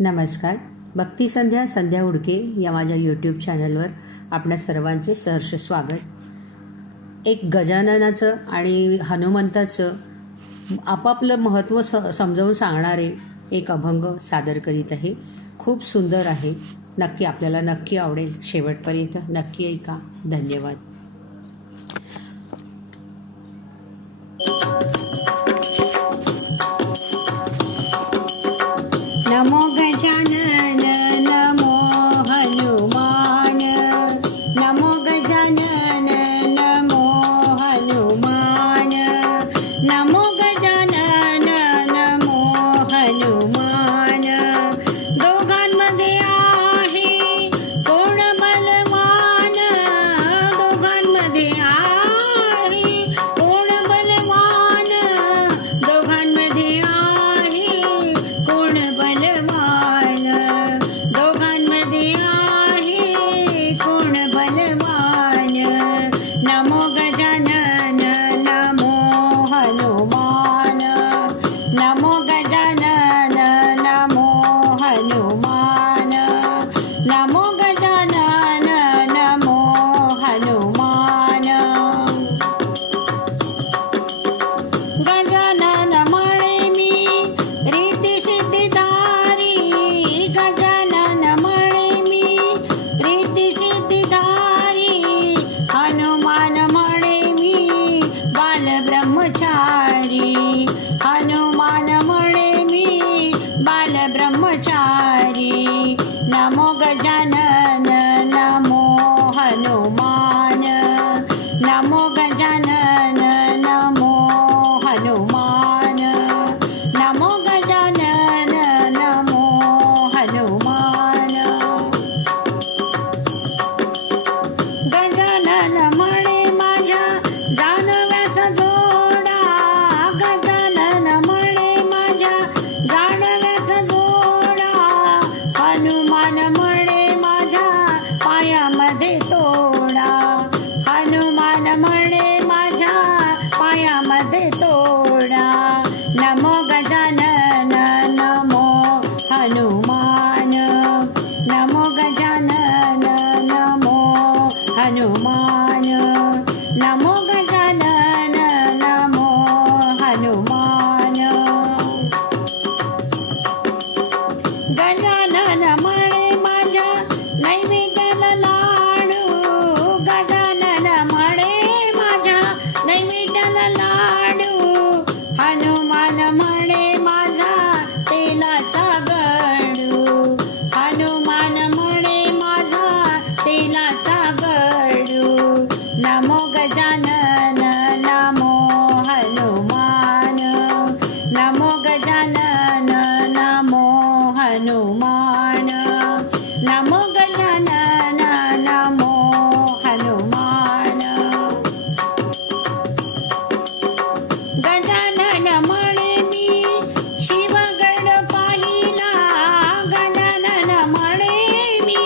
नमस्कार. भक्ती संध्या संध्या उडके या माझ्या यूट्यूब चॅनलवर आपणा सर्वांचे सहर्ष स्वागत. एक गजाननाचं आणि हनुमंताचं आपापलं महत्त्व समजावून सांगणारे एक अभंग सादर करीत आहे. खूप सुंदर आहे. नक्की आपल्याला नक्की आवडेल. शेवटपर्यंत नक्की ऐका. धन्यवाद. नमो गजानन नमो हनुमान, नमो गजानन नमो हनुमान, नमो गजानन नमो हनुमान. दोघांमध्ये आहे कोण बलवान, दोघांमध्ये आहे कोण बलवान, दोघांमध्ये आहे कोण बलवान, दोघांमध्ये आहे कोण बलवान. नमो गजानन नमो हनुमान, नमो गजानन नमो हनुमान, नमो गजानन नमो हनुमान. गजानन म्हणे मी रीती सिद्धिधारी, गजानन म्हणे मी रीती सिद्धिधारी, हनुमान म्हणे मी बाल ब्रह्मचारी, हनुमान म्हणे मी बाल ब्रह्मचारी. नमो गजानन नमो हनुमान, नमो गजानन नमो हनुमान, नमो गजानन नमो हनुमान. गजानन म्हणे माझ्या जानव्याचा जोडा, गजानन म्हणे माझ्या जानव्याचा जोडा, हनुमान म्हणे माझ्या पायामध्ये तोडा, हनुमान म्हणे माझ्या पायामध्ये तोडा. नमो गजानन नमो हनुमान, नमो गजानन नमो हनुमान, नमो गजानन नमो हनुमान. गजानन म्हणे माझ्या नैवेद्याला लाडू, गजानन म्हणे माझ्या नैवेद्याला लाडू, हनुमान म्हणे माझा तेलाचा गडू, हनुमान म्हणे माझा तेलाचा गडू. नमो गजानन नमो हनुमान, नमो गजानन नमो हनुमान, नमो गजानन नमो हनुमान. गजानन म्हणे मी शिवगड पाहिला, गजानन म्हणे मी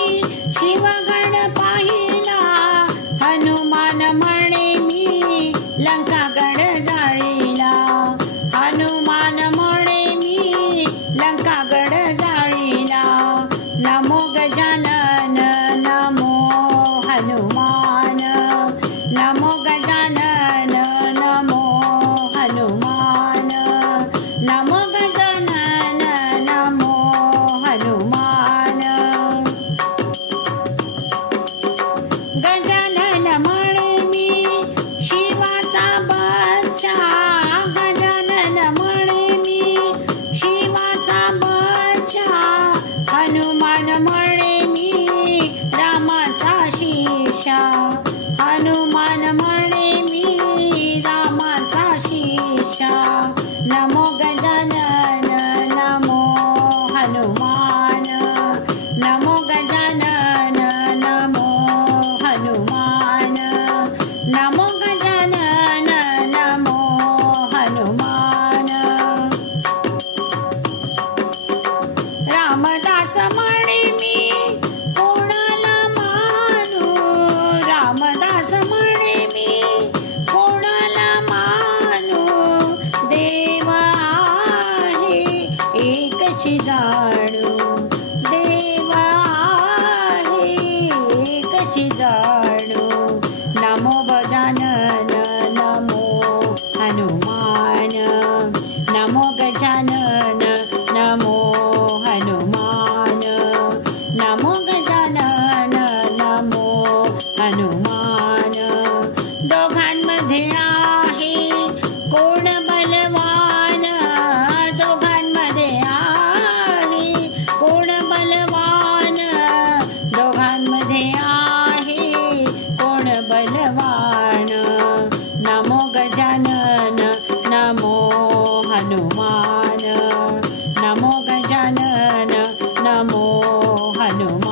शिवगड पाहिला, हनुमान म्हणे मी लंकागड जाळीला, हनुमान म्हणे मी लंकागड जाळीला. नमो गजानन नमो हनुमान, नमो गजानन नमो हनुमान, नमो गजानन नमो हनुमान. गजानन म्हणे मी शिवाचा बच्चा, गजानन म्हणे मी शिवाचा बच्चा, हनुमान म्हणे मी रामाचा शिष्या, हनुमान म्हणे मी रामाचा शिष्या. नमो गजानन नमो हनुमान, नमो गजानन नमो हनुमान, नमो गजानन नमो हनुमान. रामदास म्हणे मी कोणाला मानू, रामदास म्हणे मी कोणाला मानू, देव आहे एकची जाणू. गजानन नमो हनुमान